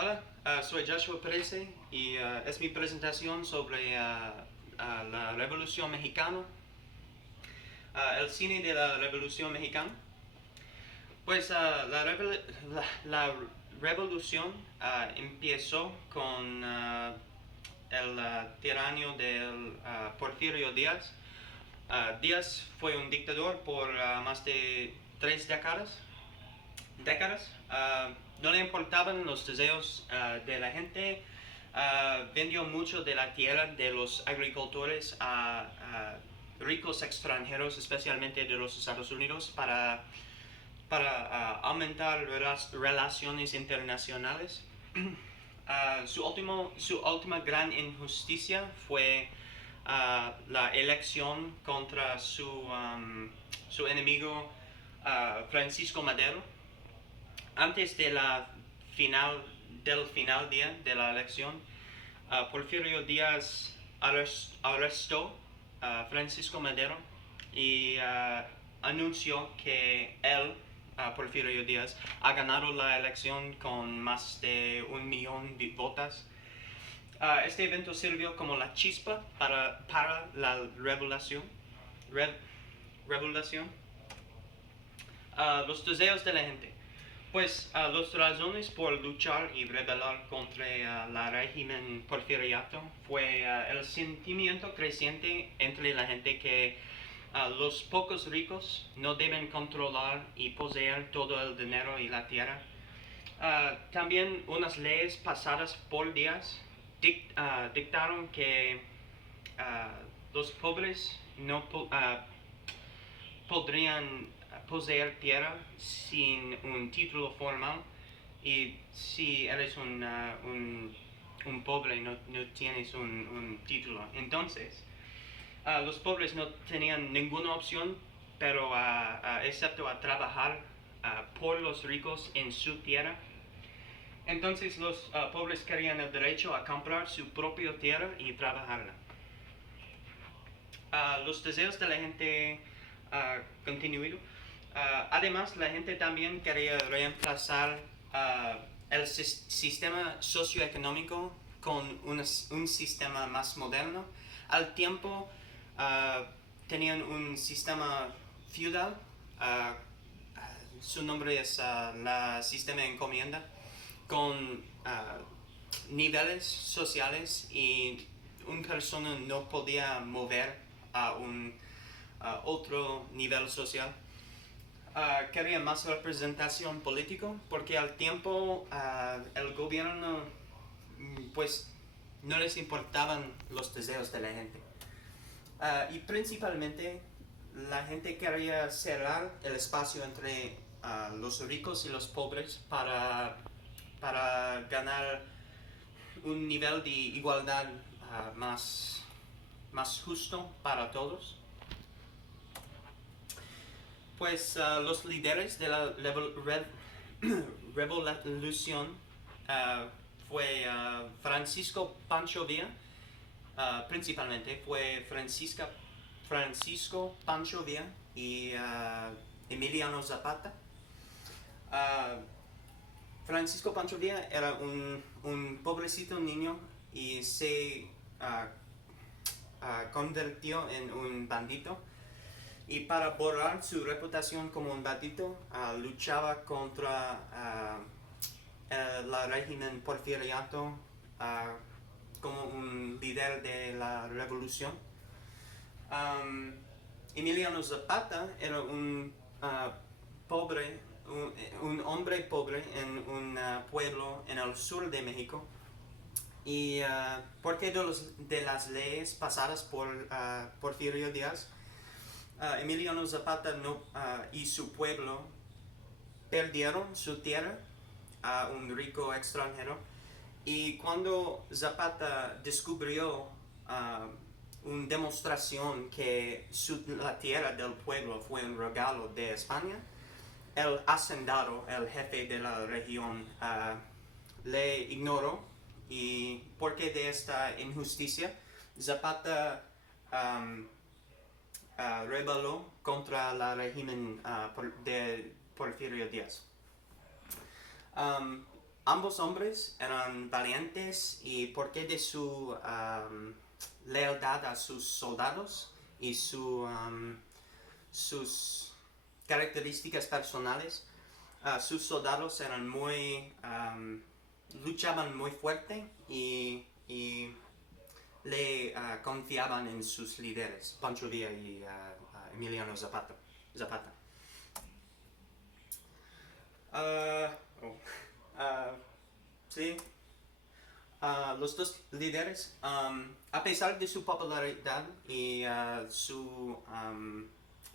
Hola, soy Joshua Pérez y es mi presentación sobre la Revolución Mexicana, el cine de la Revolución Mexicana. Pues la revolución empezó con el tiranio del Porfirio Díaz. Díaz fue un dictador por más de 3 décadas. No le importaban los deseos de la gente. Vendió mucho de la tierra de los agricultores a ricos extranjeros, especialmente de los Estados Unidos, para aumentar relaciones internacionales. Su última gran injusticia fue la elección contra su enemigo Francisco Madero. Antes del final día de la elección, Porfirio Díaz arrestó a Francisco Madero y anunció que él, Porfirio Díaz, ha ganado la elección con más de 1 millón de votos. Este evento sirvió como la chispa para la revolución. Re- revolución. Los deseos de la gente. Pues las razones por luchar y rebelar contra el régimen porfiriato fue el sentimiento creciente entre la gente que los pocos ricos no deben controlar y poseer todo el dinero y la tierra. También unas leyes pasadas por Díaz dictaron que los pobres no podrían poseer tierra sin un título formal, y si eres un pobre no tienes un título. Entonces, los pobres no tenían ninguna opción pero excepto a trabajar por los ricos en su tierra. Entonces los pobres querían el derecho a comprar su propia tierra y trabajarla. Los deseos de la gente continuaron. Además, la gente también quería reemplazar el sistema socioeconómico con un sistema más moderno. Al tiempo, uh, tenían un sistema feudal. uh, Su nombre es el sistema encomienda, con niveles sociales, y una persona no podía mover a un otro nivel social. Quería más representación política porque al tiempo el gobierno pues no les importaban los deseos de la gente. Y principalmente la gente quería cerrar el espacio entre los ricos y los pobres para ganar un nivel de igualdad más justo para todos. Pues los líderes de la revolución fue Francisco Pancho Villa. Principalmente fue Francisco Pancho Villa y Emiliano Zapata. Uh, Francisco Pancho Villa era un pobrecito niño y se convirtió en un bandito. Y para borrar su reputación como un bandito, luchaba contra el régimen porfiriato como un líder de la revolución. Emiliano Zapata era un pobre, un hombre pobre en un pueblo en el sur de México. Y porque de las leyes pasadas por Porfirio Díaz, Emiliano Zapata y su pueblo perdieron su tierra a un rico extranjero. Y cuando Zapata descubrió una demostración que la tierra del pueblo fue un regalo de España, el hacendado, el jefe de la región, le ignoró. Y porque de esta injusticia, Zapata rebeló contra el régimen de Porfirio Díaz. Um, ambos hombres eran valientes y porque de su lealtad a sus soldados y sus características personales, sus soldados eran luchaban muy fuerte y le confiaban en sus líderes, Pancho Villa y Emiliano Zapata. Uh, oh, uh, sí, los dos líderes, a pesar de su popularidad y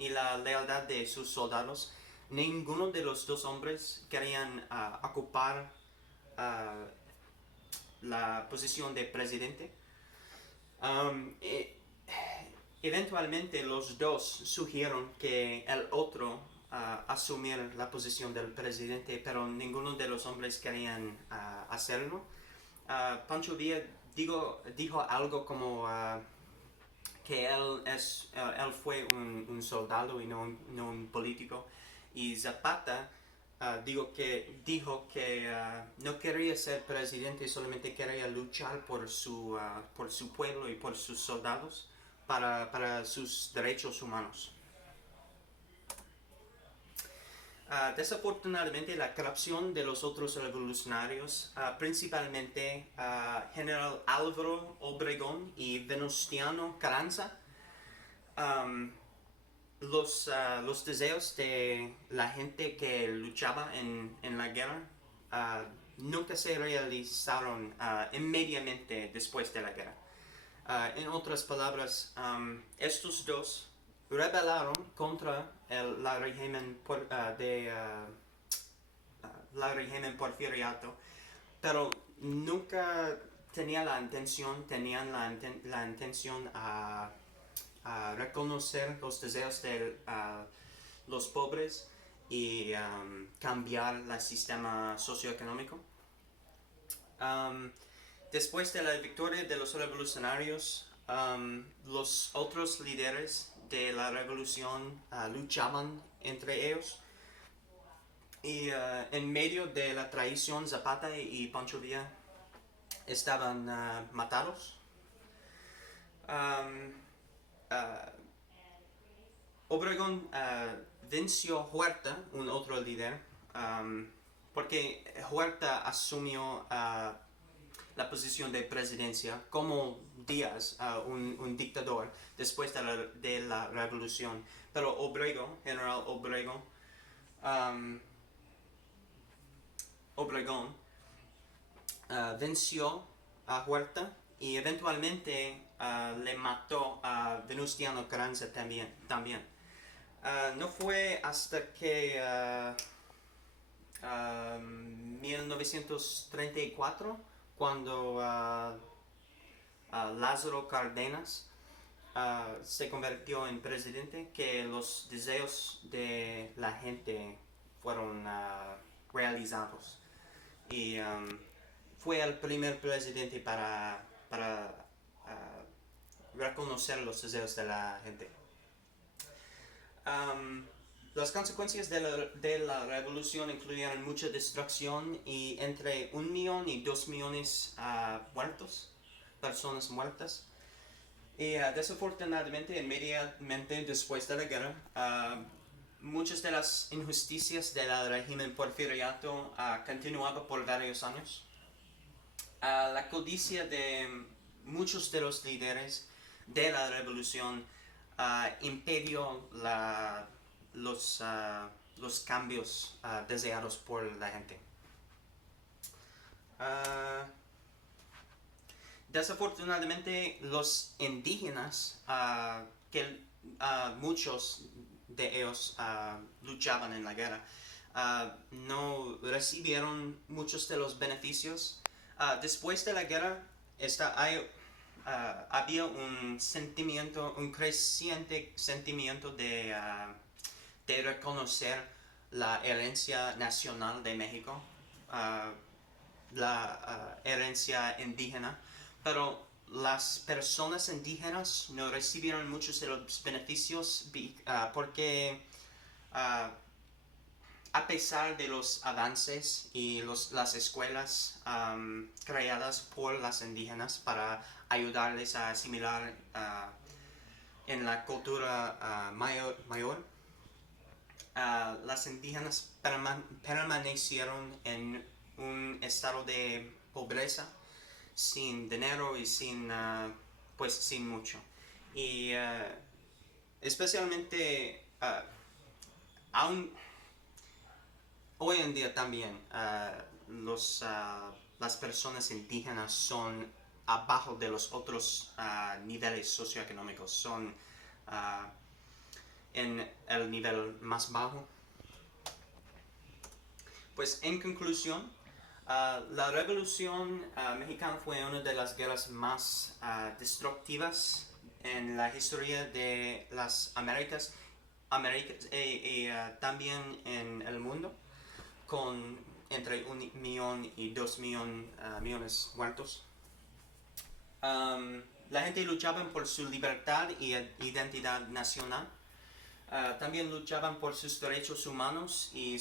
la lealtad de sus soldados, ninguno de los dos hombres querían ocupar la posición de presidente. Eventualmente los dos sugirieron que el otro asumir la posición del presidente, pero ninguno de los hombres querían hacerlo. Pancho Villa dijo algo como que él fue un soldado y no un político, y Zapata dijo que no quería ser presidente, solamente quería luchar por su pueblo y por sus soldados para sus derechos humanos. Desafortunadamente, la corrupción de los otros revolucionarios, principalmente General Álvaro Obregón y Venustiano Carranza, los deseos de la gente que luchaba en la guerra nunca se realizaron inmediatamente después de la guerra. En otras palabras, estos dos rebelaron contra el régimen porfiriato, pero nunca tenían la intención a reconocer los deseos de los pobres y cambiar el sistema socioeconómico. Después de la victoria de los revolucionarios, los otros líderes de la revolución luchaban entre ellos, y en medio de la traición, Zapata y Pancho Villa estaban matados. Obregón venció Huerta, un otro líder, porque Huerta asumió la posición de presidencia como Díaz, un dictador, después de la revolución. Pero General Obregón venció a Huerta y eventualmente le mató a Venustiano Carranza también. No fue hasta que 1934 cuando Lázaro Cárdenas se convirtió en presidente que los deseos de la gente fueron realizados, y fue el primer presidente para reconocer los deseos de la gente. Las consecuencias de la revolución incluyeron mucha destrucción y entre 1 millón y 2 millones personas muertas. Y desafortunadamente, inmediatamente después de la guerra, muchas de las injusticias del régimen porfiriato continuaban por varios años. La codicia de muchos de los líderes de la revolución impidió los cambios deseados por la gente. Desafortunadamente, los indígenas, muchos de ellos luchaban en la guerra, no recibieron muchos de los beneficios. Después de la guerra había un creciente sentimiento de reconocer la herencia nacional de México, la herencia indígena, pero las personas indígenas no recibieron muchos de los beneficios porque a pesar de los avances y las escuelas creadas por las indígenas para ayudarles a asimilar en la cultura mayor, las indígenas permanecieron en un estado de pobreza, sin dinero y pues sin mucho. Y especialmente aún hoy en día también las personas indígenas son abajo de los otros niveles socioeconómicos, son en el nivel más bajo. Pues en conclusión, la Revolución Mexicana fue una de las guerras más destructivas en la historia de las Américas y también en el mundo, con entre 1 millón y 2 millones muertos. La gente luchaba por su libertad y identidad nacional. También luchaban por sus derechos humanos y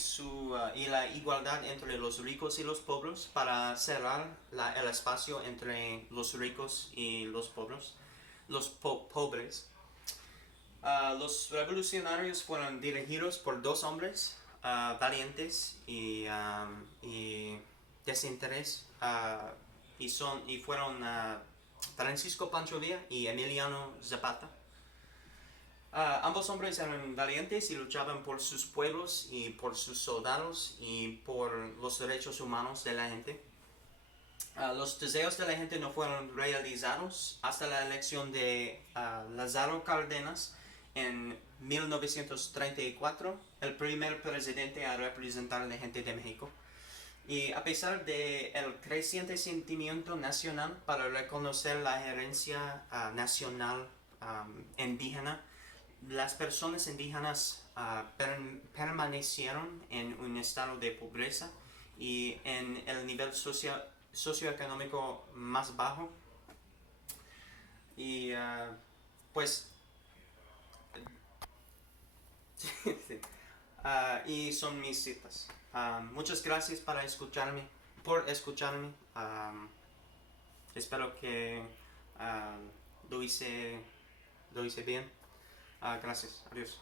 la igualdad entre los ricos y los pobres para cerrar el espacio entre los ricos y los pobres. Los revolucionarios fueron dirigidos por 2 hombres valientes y desinterés, y fueron Francisco Pancho Villa y Emiliano Zapata. Ambos hombres eran valientes y luchaban por sus pueblos y por sus soldados y por los derechos humanos de la gente. Los deseos de la gente no fueron realizados hasta la elección de Lázaro Cárdenas en 1934, el primer presidente a representar a la gente de México. Y a pesar del creciente sentimiento nacional para reconocer la herencia nacional indígena, las personas indígenas permanecieron en un estado de pobreza y en el nivel socioeconómico más bajo. Y pues y son mis citas. Muchas gracias por escucharme. Espero que lo hice bien. Gracias. Adiós.